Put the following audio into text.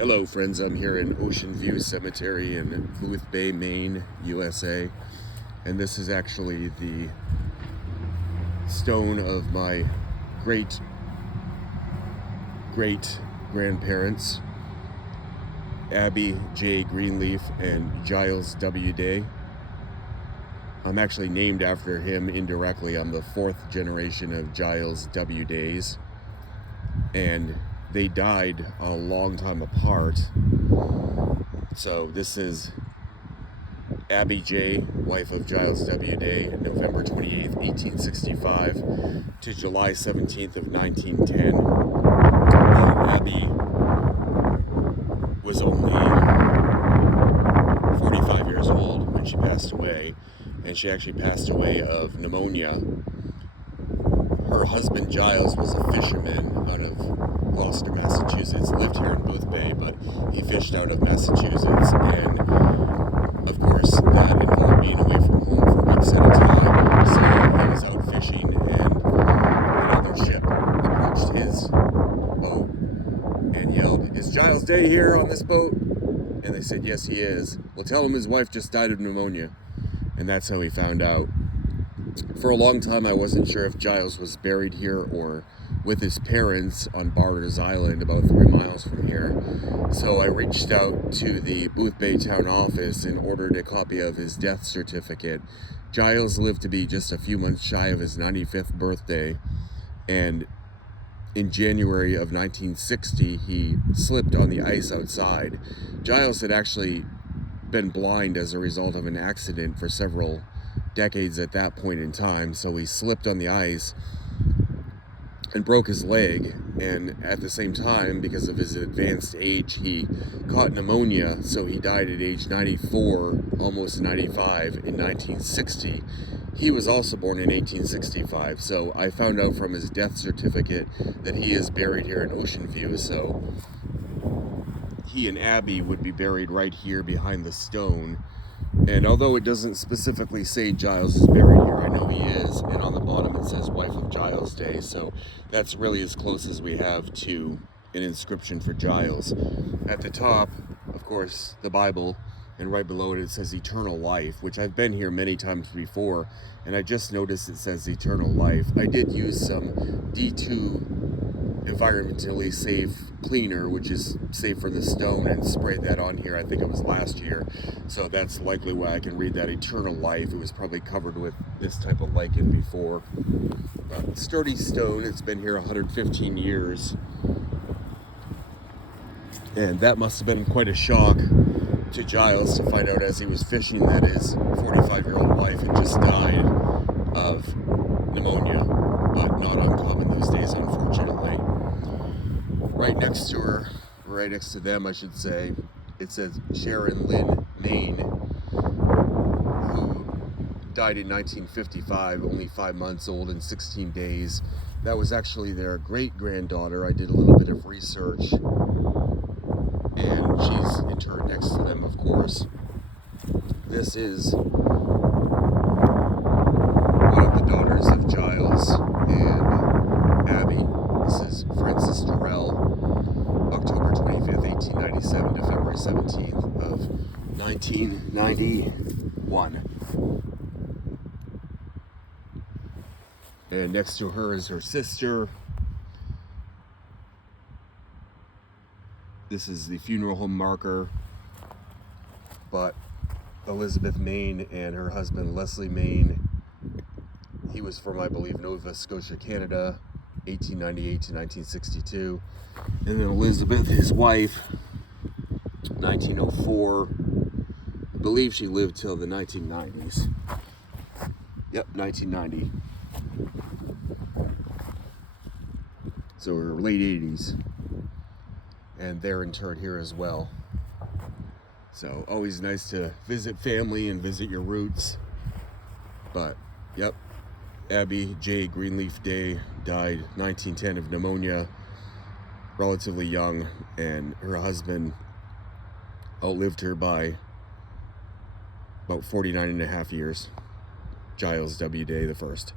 Hello friends, I'm here in Ocean View Cemetery in Booth Bay, Maine, USA. And this is actually the stone of my great grandparents, Abby J. Greenleaf and Giles W. Day. I'm actually named after him indirectly. I'm the fourth generation of Giles W. Days. And they died a long time apart. So this is Abby J., wife of Giles W. Day, November 28th, 1865 to July 17th of 1910. Abby was only 45 years old when she passed away, and she actually passed away of pneumonia. Her husband Giles was a fisherman out of Gloucester, Massachusetts, lived here in Booth Bay, but he fished out of Massachusetts, and of course that involved being away from home for weeks at a time. So he was out fishing, and another ship approached his boat and yelled, "Is Giles Day here on this boat?" And they said, "Yes, he is." "Well, tell him his wife just died of pneumonia." And that's how he found out. For a long time, I wasn't sure if Giles was buried here or with his parents on Barter's Island, about 3 miles from here. So I reached out to the Booth Bay town office and ordered a copy of his death certificate. Giles lived to be just a few months shy of his 95th birthday, and in January of 1960, he slipped on the ice outside. Giles had actually been blind as a result of an accident for several decades at that point in time, so he slipped on the ice and broke his leg, and at the same time, because of his advanced age, he caught pneumonia, so he died at age 94, almost 95, in 1960. He was also born in 1865, so I found out from his death certificate that he is buried here in Ocean View, so he and Abby would be buried right here behind the stone. And although it doesn't specifically say Giles is buried here, I know he is, and on the bottom it says wife of Giles Day, so that's really as close as we have to an inscription for Giles. At the top, of course, the Bible, and right below it says eternal life, which I've been here many times before, and I just noticed it says eternal life. I did use some D2 environmentally safe cleaner, which is safe for the stone, and sprayed that on here. I think it was last year, so that's likely why I can read that eternal life. It was probably covered with this type of lichen before. Sturdy stone. It's been here 115 years, and that must have been quite a shock to Giles to find out as he was fishing that his 45-year-old wife had just died of pneumonia, but not uncommon these days, unfortunately. Right next to her, right next to them, I should say, it says Sharon Lynn Maine, who died in 1955, only 5 months old and 16 days. That was actually their great-granddaughter. I did a little bit of research, and she's interred next to them, of course. This is one of the daughters of Giles and Abby. This is Frances Durrell, October 25th, 1897 to February 17th of 1991. And next to her is her sister. This is the funeral home marker, but Elizabeth Maine and her husband Leslie Maine, he was from, I believe, Nova Scotia, Canada, 1898 to 1962. And then Elizabeth, his wife, 1904. I believe she lived till the 1990s. Yep, 1990. So her late 80s. And they're interred here as well. So always nice to visit family and visit your roots. But, yep, Abby J. Greenleaf Day died 1910 of pneumonia, relatively young, and her husband outlived her by about 49 and a half years. Giles W. Day the first.